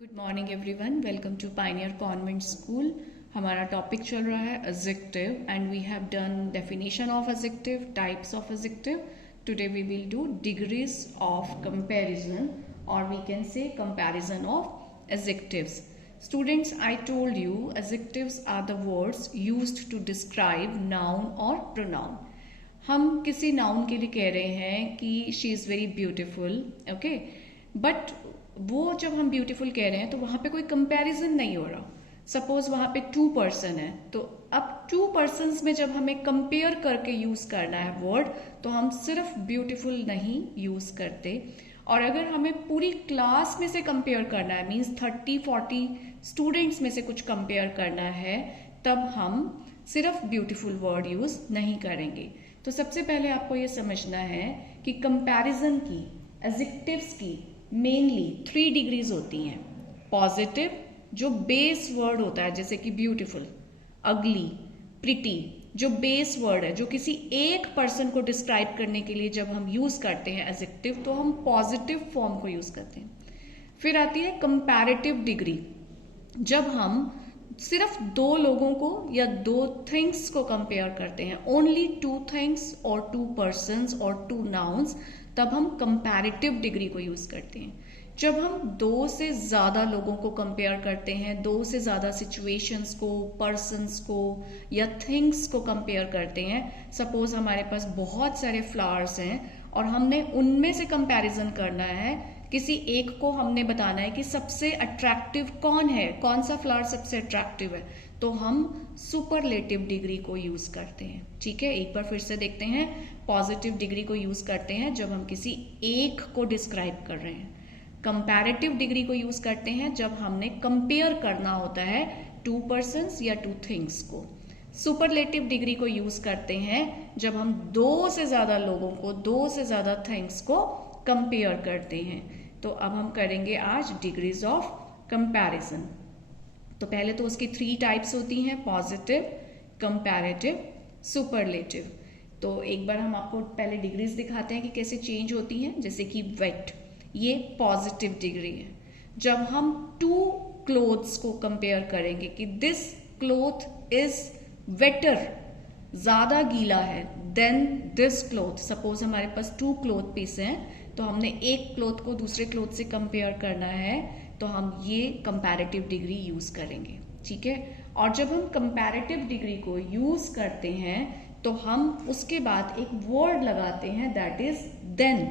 Good morning everyone, welcome to Pioneer Convent School. हमारा topic चल रहा है adjective and we have done definition of adjective, types of adjective. Today we will do degrees of comparison और we can say comparison of adjectives. Students, I told you adjectives are the words used to describe noun or pronoun. हम किसी noun के लिए कह रहे हैं कि she is very beautiful, okay, but वो जब हम ब्यूटीफुल कह रहे हैं तो वहां पे कोई कंपैरिजन नहीं हो रहा. सपोज वहां पे 2 पर्सन है, तो अब 2 पर्सन्स में जब हमें कंपेयर करके यूज करना है वर्ड, तो हम सिर्फ ब्यूटीफुल नहीं यूज करते. और अगर हमें पूरी क्लास में से कंपेयर करना है, मीन्स 30-40 स्टूडेंट्स में से कुछ कंपेयर करना है, तब हम सिर्फ ब्यूटीफुल वर्ड यूज नहीं करेंगे. तो सबसे पहले आपको ये समझना है कि कंपैरिजन की, एडजेक्टिव्स की मेनली 3 डिग्रीज होती हैं. पॉजिटिव, जो बेस वर्ड होता है, जैसे कि ब्यूटीफुल, अगली, प्रिटी, जो बेस वर्ड है, जो किसी एक पर्सन को डिस्क्राइब करने के लिए जब हम यूज करते हैं एडजेक्टिव, तो हम पॉजिटिव फॉर्म को यूज करते हैं. फिर आती है कंपैरेटिव डिग्री, जब हम सिर्फ 2 लोगों को या 2 थिंग्स को कंपेयर करते हैं, ओनली 2 थिंग्स और 2 पर्सन्स और 2 नाउन्स, तब हम कंपैरेटिव डिग्री को यूज करते हैं. जब हम 2 से ज्यादा लोगों को कंपेयर करते हैं, 2 से ज्यादा सिचुएशंस को, पर्सन्स को या थिंग्स को कंपेयर करते हैं, सपोज हमारे पास बहुत सारे फ्लावर्स हैं और हमने उनमें से कंपैरिजन करना है, किसी एक को हमने बताना है कि सबसे अट्रैक्टिव कौन है, कौन सा फ्लावर सबसे अट्रैक्टिव है, तो हम सुपरलेटिव डिग्री को यूज करते हैं. ठीक है, एक बार फिर से देखते हैं. पॉजिटिव डिग्री को यूज करते हैं जब हम किसी एक को डिस्क्राइब कर रहे हैं. कंपैरेटिव डिग्री को यूज करते हैं जब हमने कंपेयर करना होता है 2 पर्सन्स या 2 थिंग्स को. सुपरलेटिव डिग्री को यूज करते हैं जब हम 2 से ज्यादा लोगों को, 2 से ज्यादा थिंग्स को कंपेयर करते हैं. तो अब हम करेंगे आज डिग्रीज ऑफ कंपैरिजन. तो पहले तो उसकी 3 टाइप्स होती हैं, पॉजिटिव, कंपैरेटिव, सुपरलेटिव. तो एक बार हम आपको पहले डिग्रीज दिखाते हैं कि कैसे चेंज होती हैं. जैसे कि वेट, ये पॉजिटिव डिग्री है. जब हम 2 क्लोथ्स को कंपेयर करेंगे कि दिस क्लोथ इज वेटर, ज्यादा गीला है, देन दिस क्लोथ. सपोज हमारे पास 2 क्लोथ पीस हैं, तो हमने एक क्लोथ को दूसरे क्लोथ से कंपेयर करना है, तो हम ये कंपैरेटिव डिग्री यूज करेंगे. ठीक है, और जब हम कंपैरेटिव डिग्री को यूज करते हैं तो हम उसके बाद एक वर्ड लगाते हैं, दैट इज देन,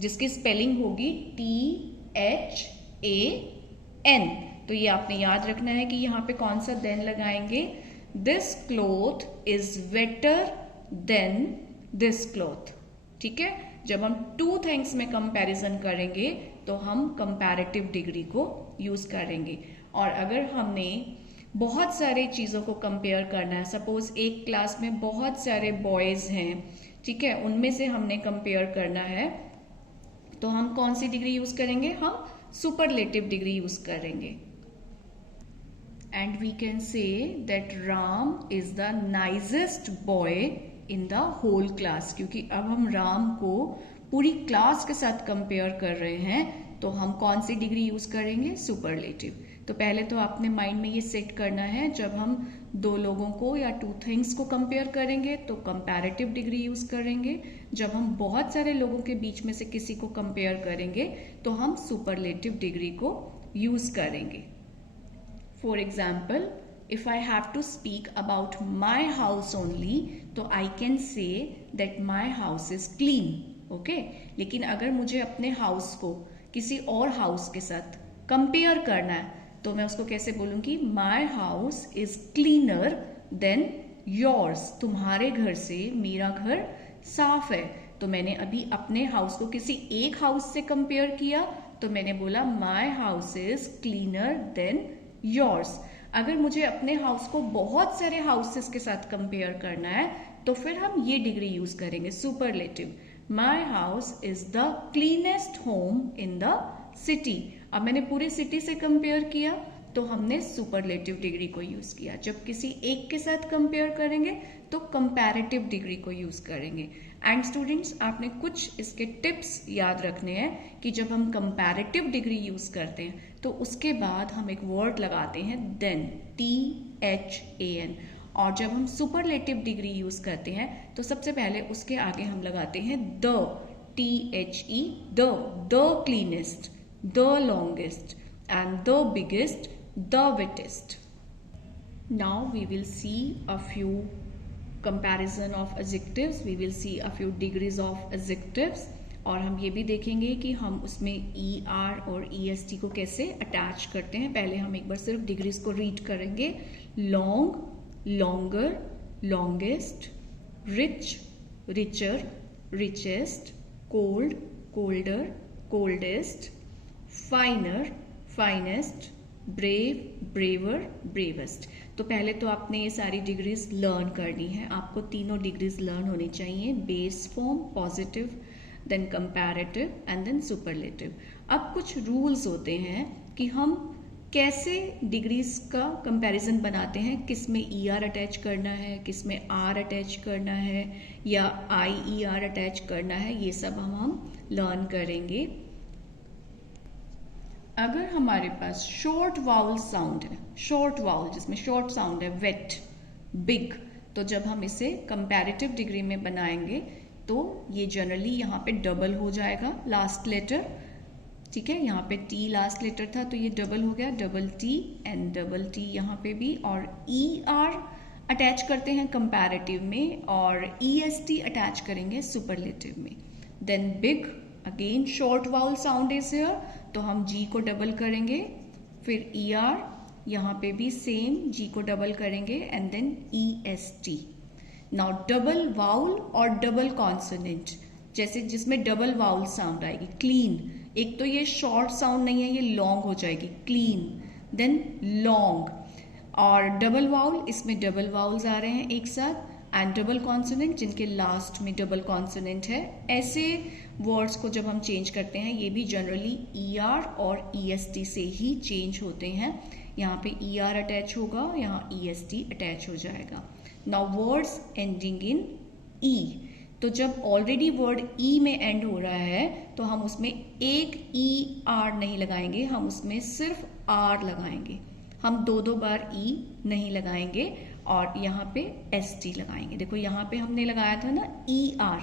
जिसकी स्पेलिंग होगी THAN. तो ये आपने याद रखना है कि यहाँ पे कौन सा देन लगाएंगे. This cloth is wetter than this cloth. ठीक है, जब हम 2 थिंग्स में कंपैरिजन करेंगे तो हम कंपैरेटिव डिग्री को यूज करेंगे. और अगर हमने बहुत सारे चीजों को कंपेयर करना है, सपोज एक क्लास में बहुत सारे बॉयज हैं, ठीक है, उनमें से हमने कंपेयर करना है, तो हम कौन सी डिग्री यूज करेंगे, हम सुपरलेटिव डिग्री यूज करेंगे. And we can say that Ram is the nicest boy in the whole class. क्योंकि अब हम राम को पूरी क्लास के साथ कंपेयर कर रहे हैं, तो हम कौन सी डिग्री यूज करेंगे, सुपरलेटिव. तो पहले तो आपने माइंड में ये सेट करना है, जब हम 2 लोगों को या 2 थिंग्स को कंपेयर करेंगे तो कंपैरेटिव डिग्री यूज करेंगे. जब हम बहुत सारे लोगों के बीच में से किसी को कंपेयर करेंगे तो हम सुपरलेटिव डिग्री को यूज करेंगे. For example, if I have to speak about my house only, तो I can say that my house is clean. Okay? लेकिन अगर मुझे अपने हाउस को किसी और हाउस के साथ कंपेयर करना है, तो मैं उसको कैसे बोलूंगी, my house is cleaner than yours. तुम्हारे घर से मेरा घर साफ है. तो मैंने अभी अपने हाउस को किसी एक हाउस से कंपेयर किया, तो मैंने बोला my house is cleaner than yours. अगर मुझे अपने हाउस को बहुत सारे हाउसेस के साथ कंपेयर करना है, तो फिर हम ये डिग्री यूज करेंगे, superlative. My house is the cleanest home in the city. अब मैंने पूरे सिटी से कंपेयर किया, तो हमने सुपरलेटिव डिग्री को यूज किया। जब किसी एक के साथ कंपेयर करेंगे तो कंपैरेटिव डिग्री को यूज करेंगे। एंड स्टूडेंट्स, आपने कुछ इसके टिप्स याद रखने हैं कि जब हम कंपैरेटिव डिग्री यूज करते हैं तो उसके बाद हम एक वर्ड लगाते हैं देन, THAN। और जब हम सुपरलेटिव डिग्री यूज करते हैं तो सबसे पहले उसके आगे हम लगाते हैं the, THE, the cleanest, the longest and the biggest, the wettest. Now we will see a few comparison of adjectives. We will see a few degrees of adjectives. और हम ये भी देखेंगे कि हम उसमें ER और EST को कैसे अटैच करते हैं। पहले हम एक बार सिर्फ डिग्रीज को रीड करेंगे। Long, longer, longest, rich, richer, richest, cold, colder, coldest, finer, finest, brave, braver, bravest. तो पहले तो आपने ये सारी डिग्रीज लर्न करनी है। आपको तीनों डिग्रीज लर्न होनी चाहिए, base form, positive, then comparative and then superlative. अब कुछ रूल्स होते हैं कि हम कैसे डिग्रीज का कंपैरिजन बनाते हैं, किस में ER अटैच करना है, किस में R अटैच करना है या IER अटैच करना है, ये सब हम लर्न करेंगे। अगर हमारे पास शॉर्ट वाउल साउंड है, शॉर्ट वाउल जिसमें शॉर्ट साउंड है, वेट, बिग, तो जब हम इसे कंपैरेटिव डिग्री में बनाएंगे तो ये जनरली यहाँ पे डबल हो जाएगा लास्ट लेटर। ठीक है, यहाँ पे T लास्ट लेटर था तो ये डबल हो गया, double T and double T यहाँ पे भी। और ER अटैच करते हैं कंपैरेटिव में और EST अटैच करेंगे सुपरलेटिव में। Then big, again short vowel sound is here तो हम G को डबल करेंगे, फिर ER यहाँ पे भी सेम G को डबल करेंगे and then EST। Now double vowel और डबल कॉन्सोनेंट, जैसे जिसमें डबल वाउल साउंड आएगी, क्लीन, एक तो ये शॉर्ट साउंड नहीं है, ये लॉन्ग हो जाएगी, क्लीन, देन लॉन्ग। और डबल वाउल, इसमें डबल वाउल्स आ रहे हैं एक साथ, एंड डबल कॉन्सोनेंट जिनके लास्ट में डबल कॉन्सोनेंट है। ऐसे वर्ड्स को जब हम चेंज करते हैं ये भी जनरली ER और EST से ही चेंज होते हैं। यहाँ पे ER अटैच होगा, यहाँ EST अटैच हो जाएगा। नाउ वर्ड्स एंडिंग इन E, तो जब ऑलरेडी वर्ड E में एंड हो रहा है तो हम उसमें एक ER नहीं लगाएंगे, हम उसमें सिर्फ R लगाएंगे। हम दो बार E नहीं लगाएंगे और यहाँ पे ST लगाएंगे। देखो यहाँ पे हमने लगाया था ना ER,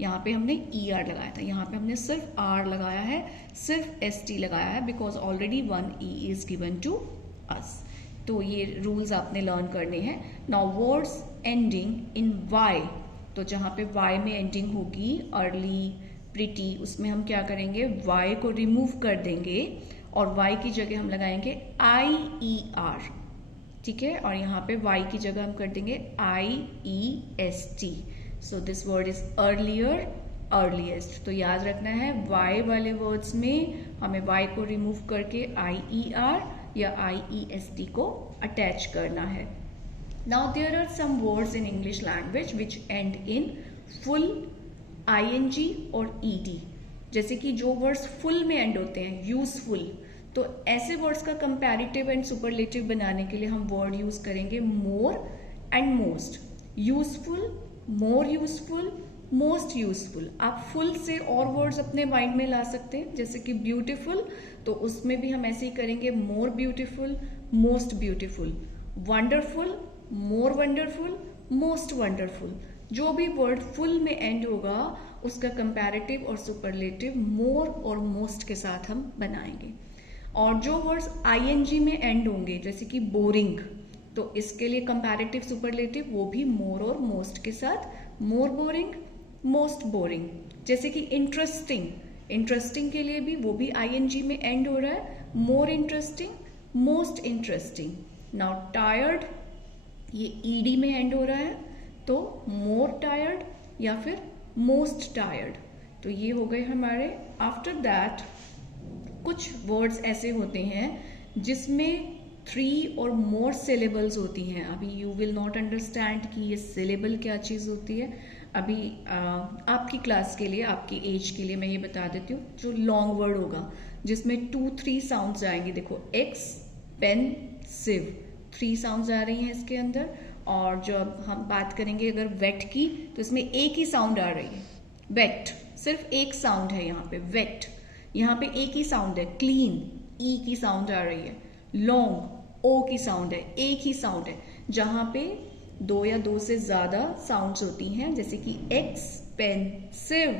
यहाँ पे हमने ER लगाया था, यहाँ पे हमने सिर्फ R लगाया है, सिर्फ ST लगाया है, because already one E is given to us. तो ये रूल्स आपने लर्न करने हैं। Now words ending in Y, तो जहाँ पे Y में एंडिंग होगी अर्ली, प्रिटी, उसमें हम क्या करेंगे, Y को रिमूव कर देंगे और Y की जगह हम लगाएंगे IER। ठीक है, और यहाँ पे Y की जगह हम कर देंगे IEST। So this word is earlier, earliest. तो याद रखना है Y वाले वर्ड्स में हमें Y को रिमूव करके IER या IEST को अटैच करना है। Now there are some words in English language which end in full, ING और ED। जैसे कि जो वर्ड्स फुल में एंड होते हैं, यूजफुल, तो ऐसे वर्ड्स का कंपैरेटिव एंड सुपरलेटिव बनाने के लिए हम वर्ड यूज करेंगे more and most. Useful, more useful, most useful. आप फुल से और वर्ड्स अपने माइंड में ला सकते हैं, जैसे कि ब्यूटीफुल, तो उसमें भी हम ऐसे ही करेंगे more beautiful, most beautiful. Wonderful, more wonderful, most wonderful. जो भी वर्ड फुल में एंड होगा उसका कंपैरेटिव और सुपरलेटिव मोर और मोस्ट के साथ हम बनाएंगे। और जो वर्ड्स ING में एंड होंगे जैसे कि बोरिंग, तो इसके लिए कंपैरेटिव सुपरलेटिव वो भी मोर और मोस्ट के साथ, मोर बोरिंग, मोस्ट बोरिंग। जैसे कि इंटरेस्टिंग, इंटरेस्टिंग के लिए भी वो भी ING में एंड हो रहा है, more interesting, most interesting. Now tired, ये ED में एंड हो रहा है तो मोर टायर्ड या फिर मोस्ट टायर्ड। तो ये हो गए हमारे। आफ्टर दैट कुछ वर्ड्स ऐसे होते हैं जिसमें 3 और मोर सिलेबल्स होती हैं। अभी यू विल नॉट अंडरस्टैंड कि ये सिलेबल क्या चीज़ होती है। अभी आपकी क्लास के लिए, आपकी एज के लिए मैं ये बता देती हूँ। जो लॉन्ग वर्ड होगा जिसमें 2-3 साउंड्स आएंगे, देखो X, एक्सपेंसिव, 3 साउंड्स आ रही हैं इसके अंदर। और जब हम बात करेंगे अगर वेट की, तो इसमें एक ही साउंड आ रही है, वेट, सिर्फ एक साउंड है यहाँ पे, वेट, यहाँ पे एक ही साउंड है। क्लीन, ई की साउंड आ रही है। लॉन्ग, ओ की साउंड है, एक ही साउंड है। जहां पे 2 या 2 से ज्यादा साउंड्स होती हैं, जैसे कि एक्सपेंसिव,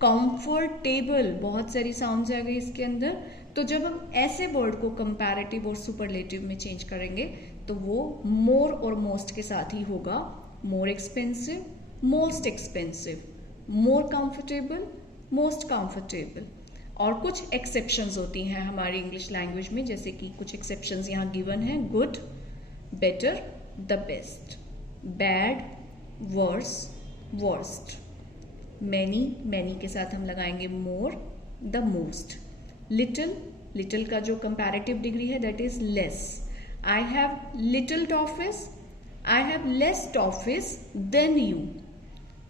कंफर्टेबल, बहुत सारी साउंड्स आ गई इसके अंदर। तो जब हम ऐसे वर्ड को कंपैरेटिव और सुपरलेटिव में चेंज करेंगे तो वो मोर और मोस्ट के साथ ही होगा। More expensive, most expensive, more comfortable, most comfortable. और कुछ एक्सेप्शंस होती हैं हमारी इंग्लिश लैंग्वेज में, जैसे कि कुछ एक्सेप्शंस यहाँ गिवन है। Good, better, the best, bad, worse, worst. Many, many के साथ हम लगाएंगे more, the most. Little, little का जो कंपैरेटिव डिग्री है that is less. I have little toffees, I have less toffees than you,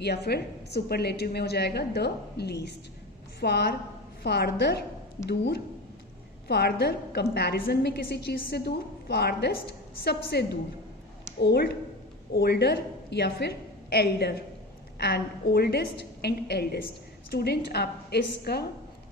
या फिर सुपरलेटिव में हो जाएगा द लीस्ट। फार, फार्दर, दूर। फार्दर कंपैरिजन में किसी चीज से दूर, फारदेस्ट सबसे दूर। ओल्ड, ओल्डर, या फिर Elder. And oldest and eldest. Student आप इसका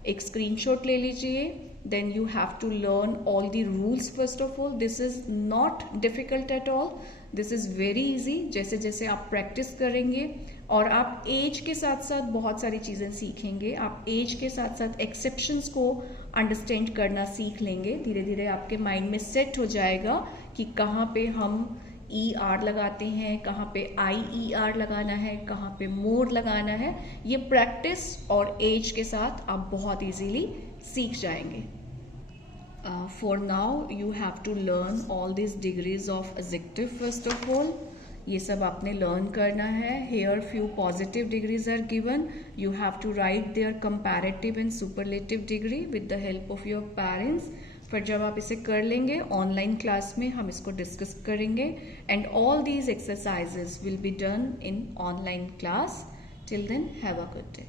एक स्क्रीनशॉट ले लीजिए, then you have to learn all the rules first of all. This is not difficult at all, this is very easy. जैसे जैसे आप प्रैक्टिस करेंगे और आप एज के साथ साथ बहुत सारी चीज़ें सीखेंगे, आप एज के साथ साथ एक्सेप्शंस को अंडरस्टैंड करना सीख लेंगे, धीरे धीरे आपके माइंड में सेट हो जाएगा कि कहाँ पे हम ER लगाते हैं, कहाँ पे IER लगाना है, कहाँ पे मोर लगाना है। ये प्रैक्टिस और एज के साथ आप बहुत इजीली सीख जाएंगे। For now you have to learn all these degrees of adjective first of all. ये सब आपने लर्न करना है। Here few positive degrees are given. You have to write their comparative and superlative degree with the help of your parents. फिर जब आप इसे कर लेंगे ऑनलाइन क्लास में हम इसको डिस्कस करेंगे। And all these exercises will be done in online class. Till then have a good day.